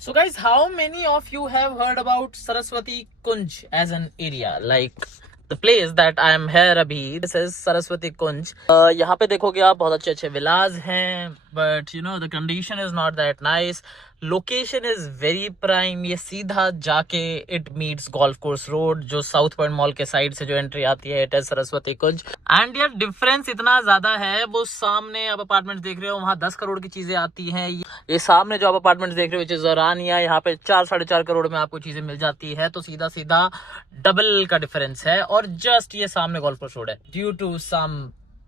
So guys, how many of you have heard about Saraswati Kunj as an area? Like the place that I am here abhi, this is Saraswati Kunj. यहाँ पे देखोगे आप बहुत अच्छे अच्छे विलास हैं, but you know the condition is not that nice. Location is very prime, ये सीधा जाके it meets golf course road, जो साउथ पॉइंट मॉल के साइड से जो एंट्री आती है, it is Saraswati Kunj. And यार डिफरेंस इतना ज्यादा है, वो सामने आप अपार्टमेंट देख रहे हो वहां 10 करोड़ की चीजें आती हैं, ये सामने जो आप अपार्टमेंट देख रहे हो विच जोरानिया, यहाँ पे 4-4.5 करोड़ में आपको चीजें मिल जाती है, तो सीधा सीधा डबल का डिफरेंस है। और जस्ट ये सामने गोल्फ कोर्स रोड है। Due to some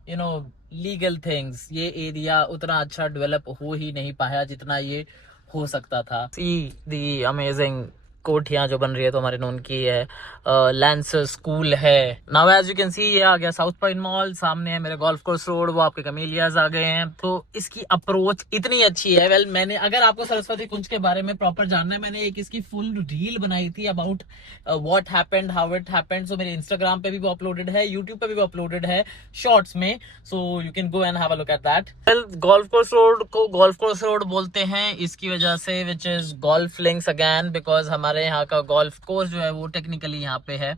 you know legal things ये एरिया उतना अच्छा डेवलप हो ही नहीं पाया जितना ये हो सकता था। सी दी अमेजिंग कोठियां जो बन रही है तो हमारे नोन की है। लैंसर स्कूल है। Now as you can see ये आ गया साउथ पॉइंट मॉल, सामने है मेरे गोल्फ कोर्स रोड, वो आपके कमेलियाज आ गए हैं। तो इसकी अप्रोच इतनी अच्छी है। वेल मैंने, अगर आपको सरस्वती कुंज के बारे में प्रॉपर जानना है, मैंने एक इसकी फुल रील बनाई थी about what happened, how it happened. So मेरे इंस्टाग्राम पे भी वो अपलोडेड है, यूट्यूब पे भी वो अपलोडेड है शॉर्ट्स में, so you can go and have a look at that. Well golf course road को गोल्फ कोर्स रोड बोलते हैं इसकी वजह से, which is golf links again, because हमारे यहाँ का गोल्फ कोर्स जो है वो टेक्निकली यहाँ पे है।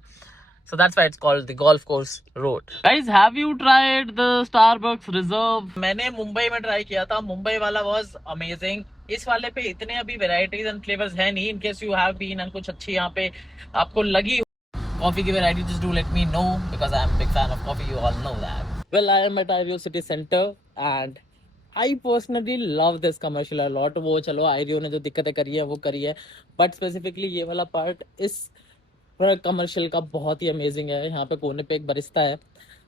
So that's why it's called the Golf Course Road. Guys, have you tried the Starbucks Reserve? मैंने मुंबई में ट्राई किया था, मुंबई वाला was amazing। इस वाले पे इतने अभी वेराइटीज एंड फ्लेवर्स है नहीं। In case you have been and कुछ अच्छी यहाँ पे आपको लगी कॉफी की variety, just do let me know because I am a big fan of coffee, you all know that. Well, I am at IRIO City Center and I personally love this commercial a lot। वो चलो IRIO ने जो दिक्कतें करी है वो करी है, बट स्पेसिफिकली ये वाला पार्ट इस कमर्शियल का बहुत ही अमेजिंग है। यहाँ पे कोने पे एक बरिस्ता है।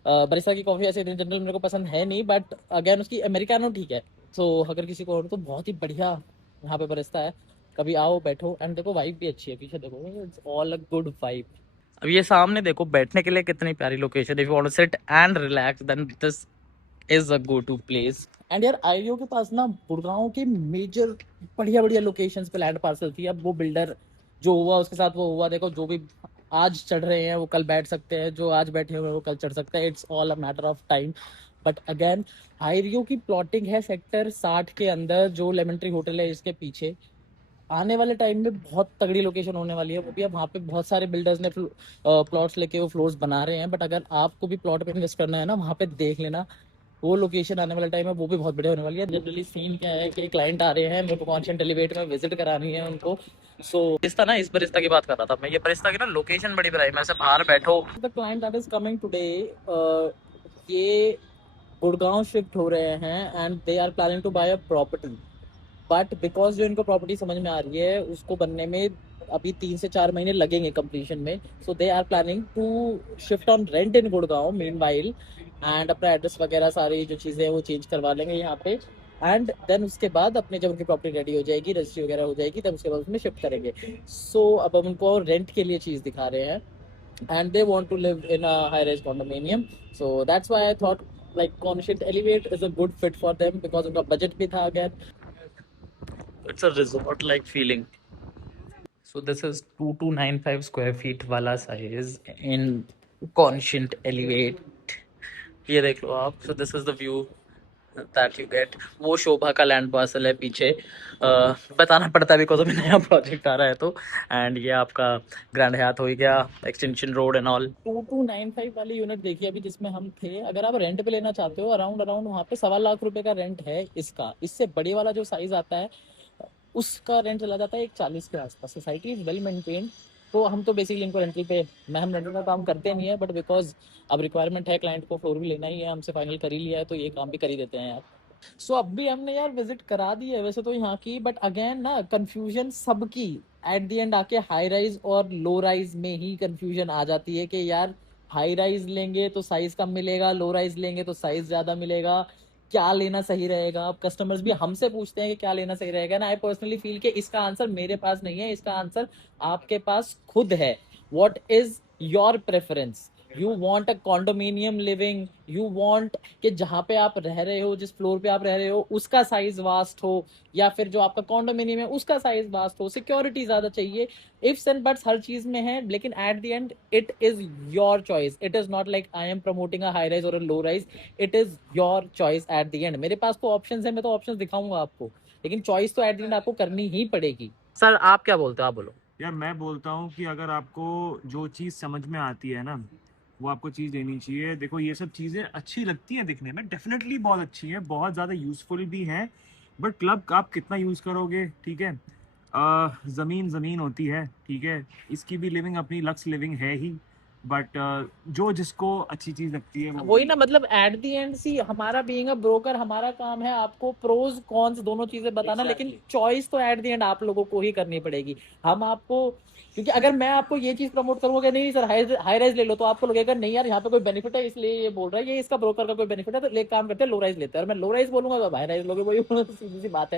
बरिस्ता की कॉफी ऐसे जनरल मेरे को पसंद है नहीं, बट अगेन उसकी अमेरिकानो ठीक है। सो अगर किसी को और तो बहुत ही बढ़िया यहाँ पे बरिस्ता है। कभी आओ बैठो, एंड देखो वाइब भी अच्छी है, पीछे देखो it's all a good vibe. अब ये सामने देखो बैठने के लिए कितनी प्यारी लोकेशन। If you want to sit and relax then this is a go to place. And यार आईरियो के पास ना गुड़गांव के मेजर बढ़िया बढ़िया लोकेशंस पे लैंड पार्सल थी। अब वो बिल्डर जो हुआ उसके साथ वो हुआ, देखो जो भी आज चढ़ रहे हैं वो कल बैठ सकते हैं, जो आज बैठे हुए हैं वो कल चढ़ सकते हैं। It's all a matter of time. But again Ireo की प्लॉटिंग है सेक्टर 60 के अंदर, जो लेमन ट्री होटल है इसके पीछे। आने वाले टाइम में बहुत तगड़ी लोकेशन होने वाली है वो भी। अब वहाँ पे बहुत सारे बिल्डर्स ने प्लॉट्स लेके वो फ्लोर्स बना रहे हैं, बट अगर आपको भी प्लॉट पे इन्वेस्ट करना है ना, वहाँ पे देख लेना वो लोकेशन आने वाले टाइम में वो भी बहुत बढ़िया होने वाली है। जनरली सीन क्या है कि क्लाइंट आ रहे हैं, मेरे को कॉन्शियंट एलिवेट में विजिट करानी है उनको। सो इस तरह इस बरिस्ता की बात कर रहा था मैं। ये बरिस्ता की ना लोकेशन बड़ी बढ़िया है, मैं से बाहर बैठो। The client that is coming today, ये गुड़गांव शिफ्ट हो रहे हैं and they are planning to buy a property. But because जो इनको प्रॉपर्टी समझ में आ रही है उसको बनने में अभी 3 से 4 महीने लगेंगे कंप्लीशन में। So they are planning to shift on rent in Gurgaon meanwhile, and अपना एड्रेस वगैरह सारी जो चीज़ें हैं वो चेंज करवा लेंगे यहाँ पे। एंड देन उसके बाद अपने जब उनकी प्रॉपर्टी रेडी हो जाएगी, रजिस्ट्री वगैरह हो जाएगी, तब उसके बाद उसमें शिफ्ट करेंगे। सो अब हम उनको रेंट के लिए चीज़ दिखा रहे हैं and they want to live in a high-rise condominium. So that's why I thought like Conscient Elevate is a good fit for them because उनका budget भी था again. It's a resort-like feeling. So this is 2295 square feet वाला size in Conscient Elevate. ये देख लो आप। So this is the view that you get। वो शोभा का land parcel है पीछे। बताना पड़ता है बिकॉज अभी नया प्रोजेक्ट आ रहा है तो। एंड ये आपका ग्रैंड हयात हो गया, एक्सटेंशन रोड एंड ऑल। 2295 वाली यूनिट देखिए अभी जिसमें हम थे। अगर आप रेंट पे लेना चाहते हो अराउंड वहाँ पे 1.25 लाख का रेंट है इसका। इससे बड़े वाला जो साइज आता है उसका रेंट चला जाता है 140 के आसपास। Society is well maintained. तो हम तो बेसिकली इनको रेंटल पे, मैं हम रेंटल का काम करते नहीं है, बट बिकॉज अब रिक्वायरमेंट है, क्लाइंट को फ्लोर भी लेना ही है, हमसे फाइनल कर ही लिया है, तो ये काम भी कर ही देते हैं यार। सो अब भी हमने यार विजिट करा दी है वैसे तो यहाँ की, बट अगेन ना कंफ्यूजन सबकी एट द एंड आके हाई राइज और लो राइज में ही कंफ्यूजन आ जाती है कि यार हाई राइज लेंगे तो साइज कम मिलेगा, लो राइज लेंगे तो साइज ज्यादा मिलेगा, क्या लेना सही रहेगा। अब कस्टमर्स भी हमसे पूछते हैं कि क्या लेना सही रहेगा ना। आई पर्सनली फील कि इसका आंसर मेरे पास नहीं है, इसका आंसर आपके पास खुद है। What is your preference? You want a condominium living, you want कि जहां पे आप रह रहे हो, जिस फ्लोर पे आप रह रहे हो उसका साइज वास्ट हो, या फिर जो आपका कॉन्डोमिनियम है उसका साइज वास्ट हो, सिक्योरिटी ज्यादा चाहिए। इफ्स एंड बट्स हर चीज में है, लेकिन at the end it is your choice. It is not like I am promoting a high rise और a low rise. It is your choice at the end. मेरे पास तो ऑप्शंस है, मैं तो ऑप्शंस दिखाऊंगा आपको, लेकिन चॉइस तो एट द एंड आपको करनी ही पड़ेगी। सर आप क्या बोलते हो, आप बोलो। यार मैं बोलता हूँ कि अगर आपको जो चीज़ समझ में आती है ना, वो आपको चीज़ लेनी चाहिए। देखो ये सब चीज़ें अच्छी लगती हैं दिखने में, डेफिनेटली बहुत अच्छी हैं, बहुत ज़्यादा यूज़फुल भी हैं, बट क्लब आप कितना यूज़ करोगे, ठीक है। ज़मीन ज़मीन होती है, ठीक है। इसकी भी लिविंग अपनी लक्स लिविंग है ही, बट जो जिसको अच्छी चीज़ लगती है वो वही ना, मतलब एट द एंड सी हमारा बीइंग अ ब्रोकर, हमारा काम है आपको प्रोज कॉन्स दोनों चीजें बताना, लेकिन चॉइस तो एट द एंड आप लोगों को ही करनी पड़ेगी। हम आपको, क्योंकि अगर मैं आपको ये चीज प्रमोट करूंगा नहीं सर हाई राइज ले लो, तो आपको लगेगा नहीं यार यहाँ पे कोई बेनिफिट है इसलिए ये बोल रहा है, ये इसका ब्रोकर का कोई बेनिफिट है, तो एक काम करते हैं लो राइज लेते हैं। और मैं लो राइज बोलूंगा तो हाई राइज लोगे, वही सीधी सी बात है।